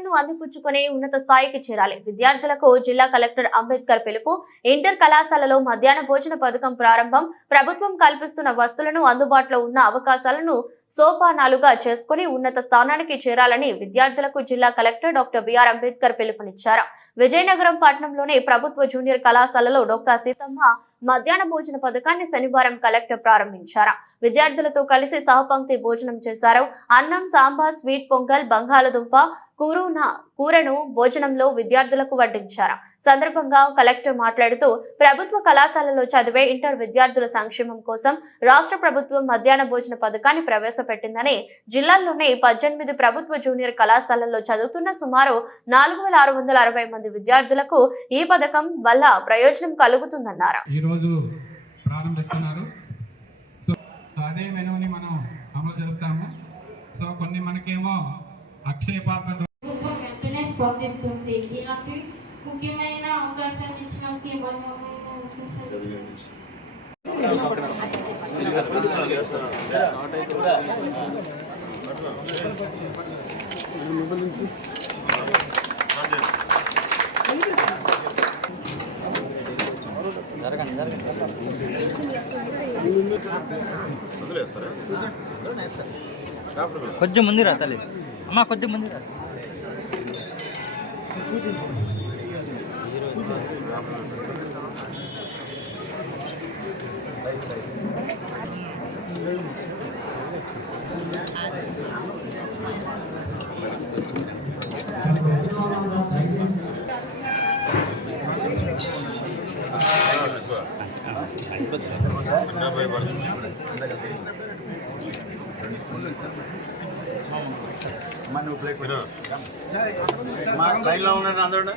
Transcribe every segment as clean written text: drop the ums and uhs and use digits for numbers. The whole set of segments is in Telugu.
పథకాలను అందిపుచ్చుకునే ఉన్నత స్థాయికి చేరాలి. విద్యార్థులకు జిల్లా కలెక్టర్ అంబేద్కర్ పిలుపు. ఇంటర్ కళాశాలలో మధ్యాహ్న భోజన పథకం ప్రారంభం. ప్రభుత్వం కల్పిస్తున్న వస్తువులను అందుబాటులో ఉన్న అవకాశాలను సోపానాలుగా చేసుకుని ఉన్నత స్థానానికి చేరాలని విద్యార్థులకు జిల్లా కలెక్టర్ డాక్టర్ బిఆర్ అంబేద్కర్ పిలుపునిచ్చారు. విజయనగరం పట్టణంలోని ప్రభుత్వ జూనియర్ కళాశాలలో డాక్టర్ సీతమ్మ మధ్యాహ్న భోజన పథకాన్ని శనివారం కలెక్టర్ ప్రారంభించారు. విద్యార్థులతో కలిసి సహపంక్తి భోజనం చేశారు. అన్నం, సాంబార్, స్వీట్ పొంగల్, బంగాళదుంప కూరను భోజనంలో విద్యార్థులకు వడ్డించారు. సందర్భంగా కలెక్టర్ మాట్లాడుతూ ప్రభుత్వ కళాశాలలో చదివే ఇంటర్ విద్యార్థుల సంక్షేమం కోసం రాష్ట్ర ప్రభుత్వం మధ్యాహ్న భోజన పథకాన్ని ప్రవేశపెట్టిందని, జిల్లాలోని 18 ప్రభుత్వ జూనియర్ కళాశాలల్లో చదువుతున్న సుమారు 4660 మంది విద్యార్థులకు ఈ పథకం వల్ల ప్రయోజనం కలుగుతుందన్నారు. స్పందిస్తుంది. ఇలాంటి ముఖ్యమైన అవకాశాన్ని ఇచ్చినందుకు కొంచెం ముందు రా తల్లి అమ్మా, కొద్ది ముందు రా. లైన్లో ఉన్నాడు అందరూ.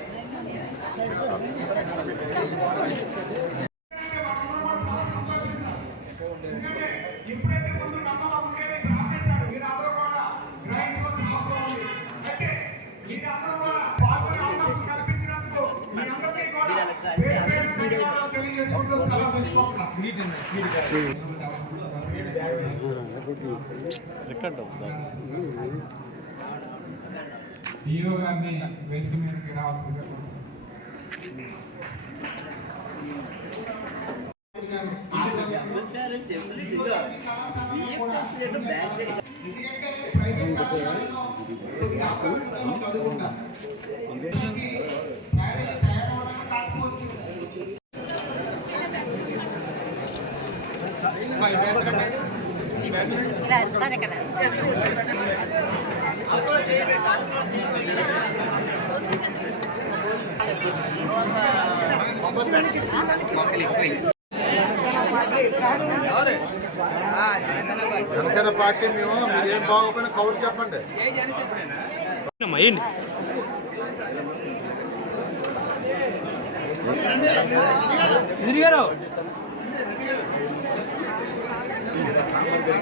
హీరో గారిని వేదిక మీదకి రావాల్సిందిగా జనసేన పార్టీ మేము మీరు ఏం బాగోపోయినా కవర్ చెప్పండి.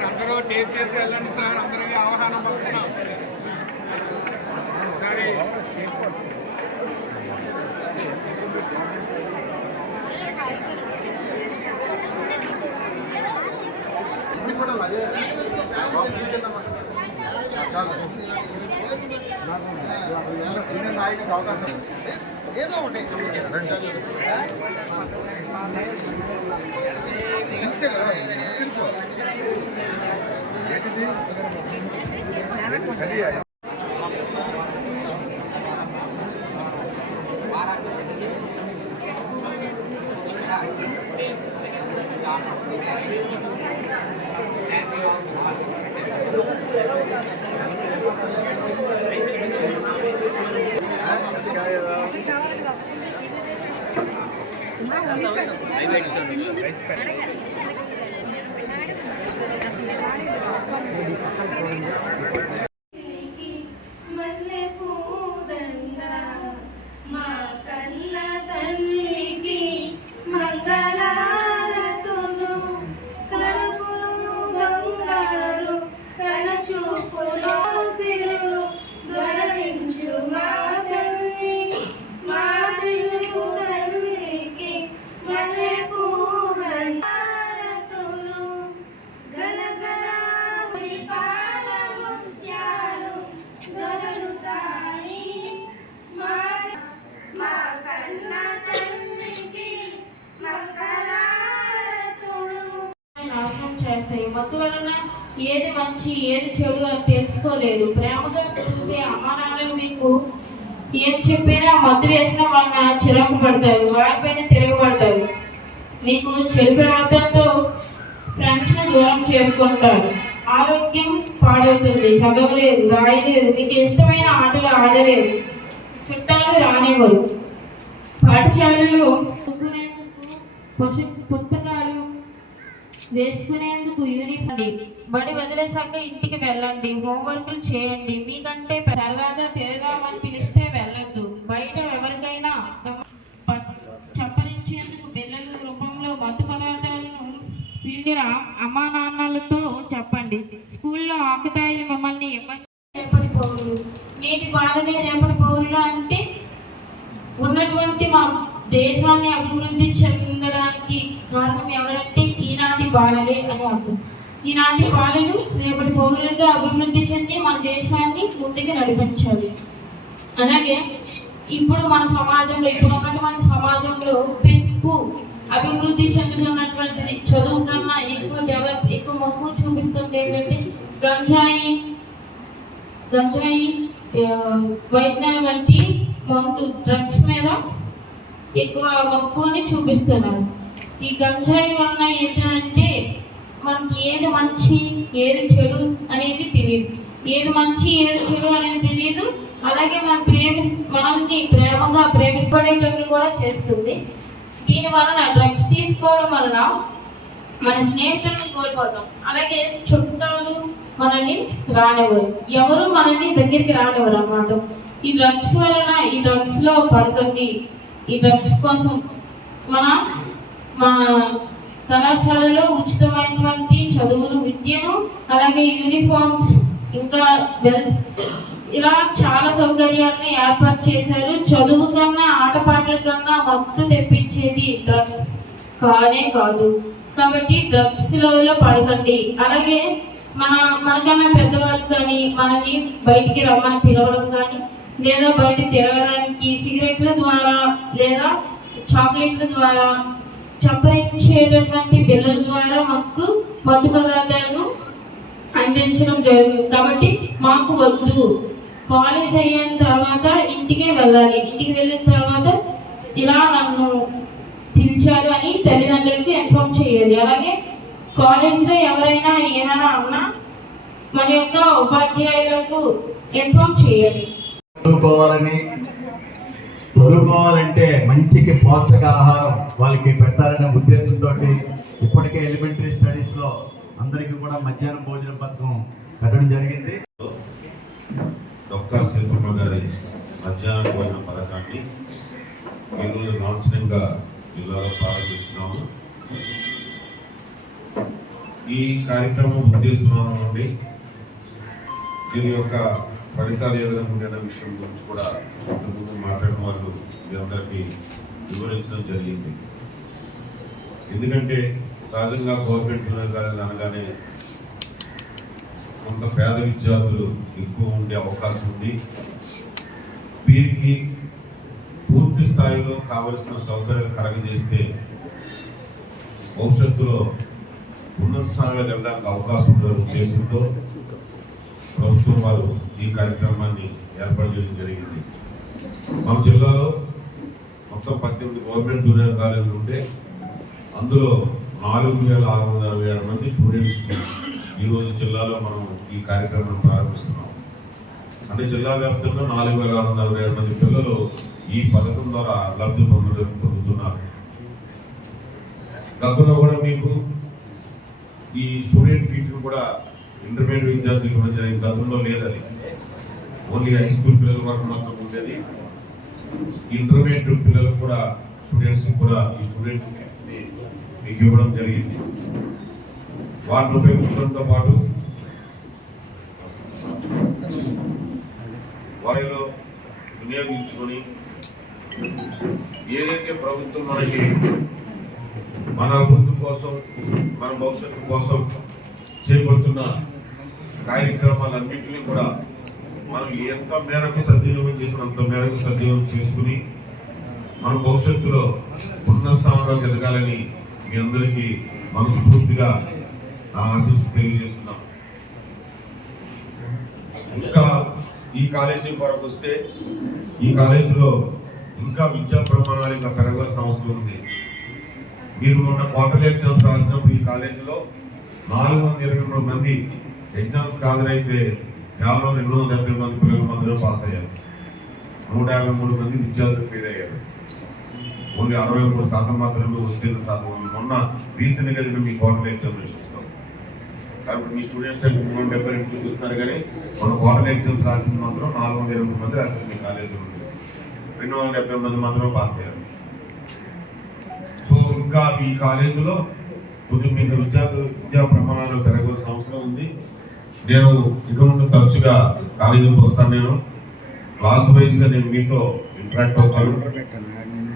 అందరూ టేస్ట్ చేసి వెళ్ళండి సార్. అందరికీ ఆహ్వానం పంపుతున్నాం. సరే నాయకుడికి అవకాశం ఏదో ఒకటి చేస్తాయి. మత్తు వలన ఏది మంచి ఏది చెడు అని తెలుసుకోలేరు. ప్రేమగా చూసే అమ్మా నాన్నలు మీకు ఏం చెప్పినా మత్తు వేసినా వాళ్ళ చిరాకు పడతారు, వారిపైన తిరగబడతారు. మీకు చెడు ప్రవర్తనతో ఫ్రెండ్స్ని దూరం చేసుకుంటారు. ఆరోగ్యం పాడవుతుంది, చదవలేరు, రాయలేరు, మీకు ఇష్టమైన ఆటలు ఆడలేరు, చుట్టాలు రానివ్వరు. పాఠశాలలో పుస్తకాలు వేసుకునేందుకు యూనిఫామ్, బడి వదిలేసాక ఇంటికి వెళ్ళండి, హోంవర్క్లు చేయండి. మీకంటే సరదాగా తిరగామని పిలిస్తే వెళ్ళొద్దు. బయట ఎవరికైనా చప్పరించేందుకు పిల్లల రూపంలో మత్తు పదార్థాలను పిలిచిన అమ్మా నాన్నలతో చెప్పండి. స్కూల్లో ఆకుతాయిలు మిమ్మల్ని రేపటి పౌరులు, నేటి బాలనే రేపటి పౌరులు అంటే ఉన్నటువంటి మా దేశాన్ని అభివృద్ధి చెందడానికి కారణం ఎవరంటే ఈనాటి బాలలే అని అర్థం. ఈనాటి బాలలు రేపటి పౌరులుగా అభివృద్ధి చెంది మన దేశాన్ని ముందుకు నడిపించాలి. అలాగే ఇప్పుడు మన సమాజంలో ఉన్నటువంటి సమాజంలో పెంపు అభివృద్ధి చెందుతున్నటువంటిది చదువు కన్నా ఎక్కువ మక్కువ చూపిస్తుంది ఏంటంటే గంజాయి వైద్యం వంటి మందు డ్రగ్స్ మీద ఎక్కువ మక్కువని చూపిస్తున్నారు. ఈ గంజాయి వలన ఏంటంటే మనకి ఏది మంచి ఏది చెడు అనేది తెలియదు, ఏది మంచి ఏది చెడు అనేది తెలియదు. అలాగే మనల్ని ప్రేమగా ప్రేమించబడేటట్లు కూడా చేస్తుంది. దీని వలన డ్రగ్స్ తీసుకోవడం వలన మన స్నేహితులను కోల్పోతాం. అలాగే చుట్టాలు మనల్ని రానివ్వరు, ఎవరు మనల్ని దగ్గరికి రానివ్వరు అన్నమాట. ఈ డ్రగ్స్ వలన ఈ డ్రగ్స్లో పడుతుంది. ఈ డ్రగ్స్ కోసం మన కళాశాలలో ఉచితమైనటువంటి చదువులు, విద్యను, అలాగే యూనిఫామ్స్, ఇంకా ఇలా చాలా సౌకర్యాలను ఏర్పాటు చేశారు. చదువు కన్నా ఆటపాటల కన్నా మత్తు తెప్పించేది డ్రగ్స్ కానే కాదు. కాబట్టి డ్రగ్స్లో పడకండి. అలాగే మనకన్నా పెద్దవాళ్ళు కానీ మనని బయటికి రమ్మని పిలవడం కానీ, లేదా బయట తిరగడానికి సిగరెట్ల ద్వారా లేదా చాక్లెట్ల ద్వారా చప్పరించేటటువంటి పిల్లల ద్వారా మత్తు పదార్థాలను అందించడం జరుగుతుంది. కాబట్టి మాకు వద్దు, కాలేజ్ అయిన తర్వాత ఇంటికే వెళ్ళాలి, ఇంటికి వెళ్ళిన తర్వాత ఇలా నన్ను పిలిచారు అని తల్లిదండ్రులకు ఇన్ఫార్మ్ చేయాలి. అలాగే కాలేజ్లో ఎవరైనా ఏమైనా అన్నా మన యొక్క ఉపాధ్యాయులకు ఇన్ఫార్మ్ చేయాలి. చదువుకోవాలంటే మంచికి పోషకాహారం వాళ్ళకి పెట్టాలనే ఉద్దేశంతో ఇప్పటికే ఎలిమెంటరీ స్టడీస్లో అందరికీ కూడా మధ్యాహ్నం భోజన పథకం పెట్టడం జరిగింది. డొక్కా శిల్పమ్మ గారి మధ్యాహ్న భోజన పథకాన్ని ఈరోజు లాంఛనంగా జిల్లాలో ప్రారంభిస్తున్నాము. ఈ కార్యక్రమం ఉద్దేశం నుండి దీని యొక్క ఫలితాలు ఏ విధంగా ఉండే విషయం గురించి కూడా ఇంతకుముందు మాట్లాడిన వాళ్ళు మీ అందరికీ వివరించడం జరిగింది. ఎందుకంటే సహజంగా గవర్నమెంట్ ఉద్యోగాలు అనగానే కొంత పేద విద్యార్థులు ఎక్కువ ఉండే అవకాశం ఉంది. వీరికి పూర్తి స్థాయిలో కావలసిన సౌకర్యాలు కలగజేస్తే భవిష్యత్తులో ఉన్నత స్థానాలకు వెళ్ళడానికి అవకాశం ఉందనే ఉద్దేశంతో ప్రభుత్వం వారు ఈ కార్యక్రమాన్ని ఏర్పాటు చేయడం జరిగింది. మన జిల్లాలో మొత్తం 18 గవర్నమెంట్ జూనియర్ కాలేజీలు ఉంటే అందులో 4,667 మంది స్టూడెంట్స్కి ఈరోజు జిల్లాలో మనం ఈ కార్యక్రమం ప్రారంభిస్తున్నాం. అంటే జిల్లా వ్యాప్తంగా 4,667 మంది పిల్లలు ఈ పథకం ద్వారా లబ్ధి పొందుతున్నారు. గతంలో కూడా మీకు ఈ స్టూడెంట్ కిట్ను కూడా ఇంటర్మీడియట్ విద్యార్థులకు ఇవ్వడం జరిగింది. గతంలో లేదని ఓన్లీ హై స్కూల్ పిల్లల వరకు మాత్రం ఉండేది. ఇంటర్మీడియట్ పిల్లలకు కూడా స్టూడెంట్స్ కూడా ఈ స్టూడెంట్ కిట్స్ని మీకు ఇవ్వడం జరిగింది. వాటిని ఉపయోగించడంతో పాటు వారిలో వినియోగించుకొని ఏదైతే ప్రభుత్వం మనకి మన అభివృద్ధి కోసం మన భవిష్యత్తు కోసం చేపడుతున్న కార్యక్రమాలన్నింటినీ కూడా మనం ఎంత మేరకు సద్వినియోగం చేసినంత మేరకు సద్వినియోగం చేసుకుని మన భవిష్యత్తులో ఉన్న స్థానంలోకి ఎదగాలని మీ అందరికీ మనస్ఫూర్తిగా నా ఆశీస్సు తెలియజేస్తున్నాను. ఇంకా ఈ కాలేజీ వరకు వస్తే ఈ కాలేజీలో ఇంకా విద్యా ప్రమాణాలు ఇంకా పెరగాల్సిన అవసరం ఉంది. మీరు మొన్న క్వార్టర్లీ ఎగ్జామ్స్ రాసినప్పుడు ఈ కాలేజీలో 423 మంది ఎగ్జామ్స్ హాజరైతే కేవలం 270 మంది పిల్లలు మాత్రమే పాస్ అయ్యారు. 153 మంది విద్యార్థులు ఫెయిల్ అయ్యారు. ఓన్లీ 63% మాత్రమే ఉత్తీర్ణ శాతం ఉంది. మొన్న రీసెంట్గా జరిగిన మీ క్వార్టర్లీ ఎగ్జామినేషన్స్ కాబట్టి మీ స్టూడెంట్స్ 372 చూపిస్తున్నారు, కానీ మన క్వార్టర్లీ ఎగ్జామ్స్ రాసింది మాత్రం 420 మంది రాశారు. మీ కాలేజీలో 270 మంది మాత్రమే పాస్ అయ్యారు. సో ఇంకా ఈ కాలేజీలో కొంచెం మీకు విద్యా ప్రమాణాలు పెరగాల్సిన అవసరం ఉంది. నేను ఇక ముందు తరచుగా కాలేజీకి వస్తాను. నేను క్లాస్ వైజ్గా నేను మీతో ఇంటరాక్ట్ అవుతాను.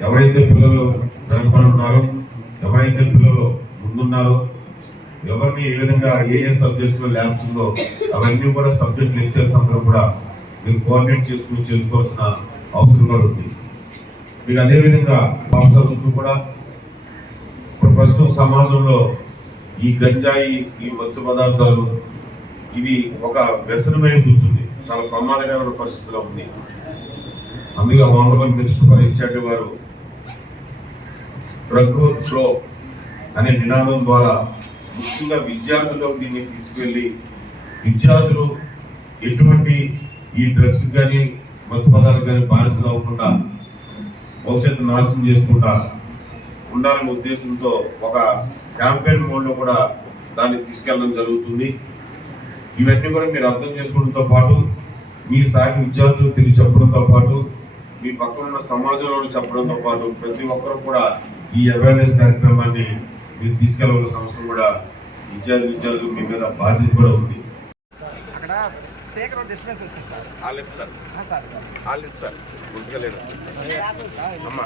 ఎవరైతే పిల్లలు వెనకబడి ఉన్నారో, ఎవరైతే పిల్లలు ముందున్నారో, ఎవరిని ఏ విధంగా ఏ సబ్జెక్ట్స్ లో ల్యాబ్స్ ఉందో అవన్నీ కూడా సబ్జెక్ట్ లెక్చర్స్ అందరూ కూడా మీరు కోఆర్డినేట్ చేసుకోవాల్సిన అవసరం కూడా ఉంది. మీకు అదేవిధంగా పాఠ చదువుతూ కూడా ఇప్పుడు ప్రస్తుతం సమాజంలో ఈ గంజాయి, ఈ మత్తు పదార్థాలు ఇది ఒక వ్యసనమై కూర్చుంది. చాలా ప్రమాదకరమైన పరిస్థితిలో ఉంది. అందుకే ఆనరబుల్ మినిస్టర్ ఫర్ హెచ్ఆర్డీ వారు డ్రగ్ ఫ్లో అనే నినాదం ద్వారా ముఖ్యంగా విద్యార్థులకు దీన్ని తీసుకెళ్ళి విద్యార్థులు ఎటువంటి ఈ డ్రగ్స్ కానీ మత్తు పదార్థాలు కానీ బానిసలు అవ్వకుండా భవిష్యత్తు నాశనం చేసుకుంటా ఉండాలనే ఉద్దేశంతో ఒక క్యాంపెయిన్ మోడ్లో కూడా దాన్ని తీసుకెళ్ళడం జరుగుతుంది. ఇవన్నీ కూడా మీరు అర్థం చేసుకోవడంతో పాటు మీ సాటి విద్యార్థులు తిరిగి చెప్పడంతో పాటు మీ పక్కన ఉన్న సమాజంలో చెప్పడంతో పాటు ప్రతి ఒక్కరు కూడా ఈ అవేర్నెస్ కార్యక్రమాన్ని మీరు తీసుకెళ్ళవలసిన అవసరం కూడా విద్యార్థులు మీ మీద బాధ్యత కూడా ఉంది. అక్కడ స్పీకర్ డిస్టెన్స్ వస్తుంది సార్. వాళ్ళు ఇస్తారు గుంటకలేరు అమ్మా.